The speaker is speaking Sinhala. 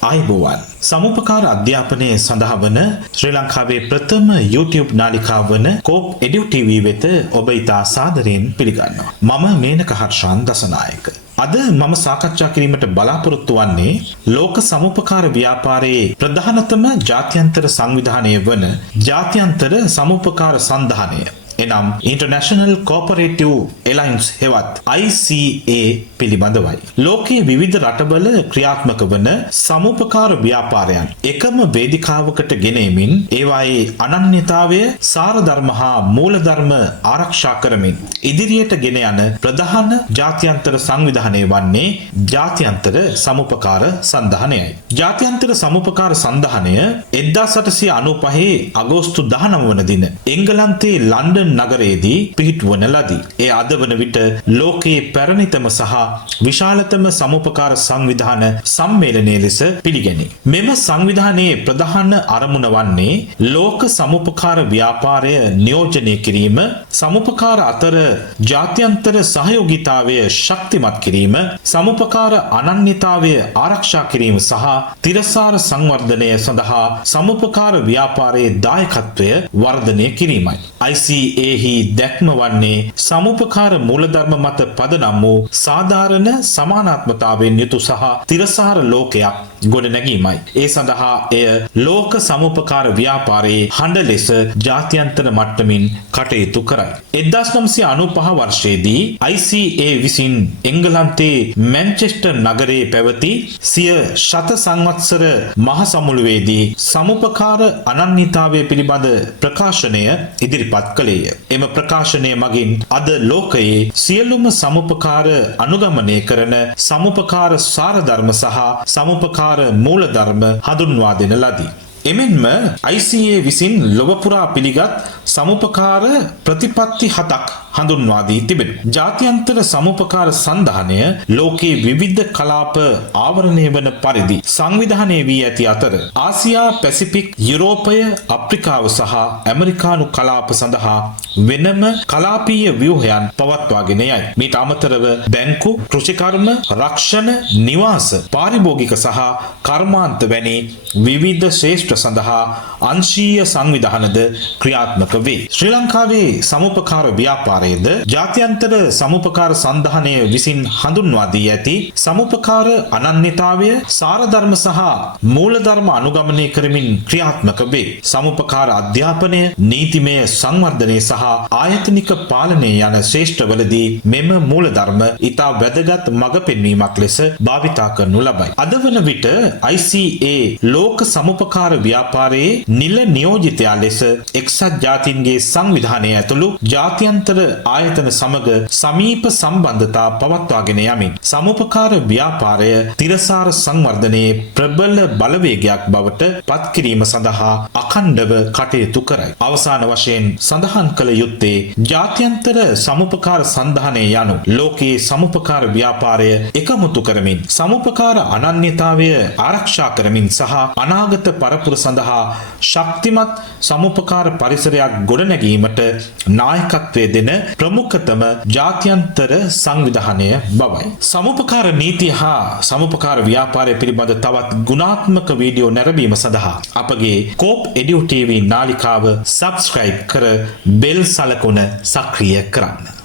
ආයුබෝවන් සමුපකාර අධ්‍යාපනයේ සඳහා වන ශ්‍රී ලංකාවේ ප්‍රථම YouTube නාලිකාව වන කෝප් එඩියු TV වෙත ඔබ ඉතා සාදරයෙන් පිළිගන්නවා. මම මේනක හර්ෂාන් දසනායක. අද මම සාකච්ඡා කිරීමට බලාපොරොත්තු වන්නේ ලෝක සමුපකාර ව්‍යාපාරයේ ප්‍රධානතම ජාත්‍යන්තර සංවිධානය වන ජාත්‍යන්තර සමුපකාර සන්ධානය එනම් International Cooperative Alliance හෙවත් ICA පිළිබඳවයි. ලෝකයේ විවිධ රටවල ක්‍රියාත්මක වන සමුපකාර ව්‍යාපාරයන් එකම වේදිකාවකට ගෙනෙමින් ඒවායේ අනන්‍යතාවය සාරධර්ම හා මූලධර්ම ආරක්ෂා කරමින් ඉදිරියට ගෙන යන ප්‍රධාන ජාත්‍යන්තර සංවිධානය වන්නේ ජාත්‍යන්තර සමුපකාර සන්ධානයයි. ජාත්‍යන්තර සමුපකාර සන්ධානය 1895 අගෝස්තු 19 වන දින එංගලන්තයේ ලන්ඩන් නගරයේදී පිහිටුවන ලදී. ඒ අද වන විට ලෝකයේ පැරණිතම සහ විශාලතම සමුපකාර සංවිධාන සම්මේලනය ලෙස පිළිගැනේ. මෙම සංවිධානයේ ප්‍රධාන අරමුණ වන්නේ ලෝක සමුපකාර ව්‍යාපාරය නියෝජනය කිරීම, සමුපකාර අතර ජාත්‍යන්තර සහයෝගීතාවය ශක්තිමත් කිරීම, සමුපකාර අනන්‍යතාවය ආරක්ෂා කිරීම සහ තිරසාර සංවර්ධනය සඳහා සමුපකාර ව්‍යාපාරයේ දායකත්වය වර්ධනය කිරීමයි. ICA දැක්ම වන්නේ සමුපකාර මූලධර්ම මත පදනම් වූ සාධාරණ සමානාත්මතාවයෙන් යුතු සහ තිරසාර ලෝකයක් ගොඩනැගීමයි. ඒ සඳහා එය ලෝක සමුපකාර ව්‍යාපාරයේ හඬ ලෙස ජාත්‍යන්තර මට්ටමින් කටයුතු කරයි. 1995 වර්ෂයේදී ICA විසින් එංගලන්තයේ මැන්චෙස්ටර් නගරයේ පැවති සිය ශත සංවත්සර මහ සමුළුවේදී සමුපකාර අනන්‍යතාවය පිළිබඳ ප්‍රකාශනය ඉදිරිපත් කළේය. එම ප්‍රකාශනය මගින් අද ලෝකයේ සියලුම සමුපකාර අනුගමනය කරන සමුපකාර සාරධර්ම සහ සමුපකාර මූලධර්ම හඳුන්වා දෙන ලදී. එමෙන්ම ICA විසින් ලොව පුරා පිළිගත් සමුපකාර ප්‍රතිපත්ති 7ක් හඳුන්වා දී තිබෙනවා. ජාත්‍යන්තර සමුපකාර සන්ධානය ලෝකයේ විවිධ කලාප ආවරණය වන පරිදි සංවිධානය වී ඇති අතර ආසියා, පැසිෆික්, යුරෝපය, අප්‍රිකාව සහ ඇමරිකානු කලාප සඳහා වෙනම කලාපීය ව්‍යුහයන් පවත්වාගෙන යයි. මීට අමතරව බැංකු, කෘෂිකර්ම, රක්ෂණ, නිවාස, පාරිභෝගික සහ කර්මාන්ත වැනි විවිධ ශ්‍රේෂ්ඨ සඳහා අංශීය සංවිධානද ක්‍රියාත්මක වේ. ශ්‍රී ලංකාවේ සමුපකාර ව්‍යාපාරයේද ජාත්‍යන්තර සමුපකාර සන්ධානය විසින් හඳුන්වා දී ඇති සමුපකාර අනන්‍යතාවය සාරධර්ම සහ මූලධර්ම අනුගමනය කරමින් ක්‍රියාත්මක වේ. සමුපකාර අධ්‍යාපනය, නීතිමය සංවර්ධනය සහ ආයතනික පාලනය යන ශ්‍රේෂ්ඨවලදී මෙම මූලධර්ම ඉතා වැදගත් මඟ පෙන්වීමක් ලෙස භාවිතා කරනු ලබයි. අද වන විට ICA ලෝක සමුපකාර ව්‍යාපාරයේ නිල නියෝජිතයා ලෙස එක්සත් ජාතීන්ගේ සංවිධානය ඇතුළු ජාත්‍යන්තර ආයතන සමග සමීප සම්බන්ධතා පවත්වාගෙන යමින් සමුපකාර ව්‍යාපාරය තිරසාර සංවර්ධනයේ ප්‍රබල බලවේගයක් බවට පත් කිරීම සඳහා අඛණ්ඩව කටයුතු කරයි. අවසාන වශයෙන් සඳහන් කළ යුත්තේ ජාත්‍යන්තර සමුපකාර සන්ධානය යනු ලෝකයේ සමුපකාර ව්‍යාපාරය එකමුතු කරමින් සමුපකාර අනන්‍යතාවය ආරක්ෂා කරමින් සහ අනාගත පරපුර සඳහා ශක්තිමත් සමුපකාර පරිසරයක් ගොඩනැගීමට නායකත්වය දෙන ප්‍රමුඛතම ජාත්‍යන්තර සංවිධානය බවයි. සමුපකාර නීතිය හා සමුපකාර ව්‍යාපාරය පිළිබඳ තවත් ගුණාත්මක වීඩියෝ නැරඹීම සඳහා අපගේ කෝප් එඩියු TV නාලිකාව සබ්ස්ක්‍රයිබ් කර බෙල් සලකුණ සක්‍රිය කරන්න.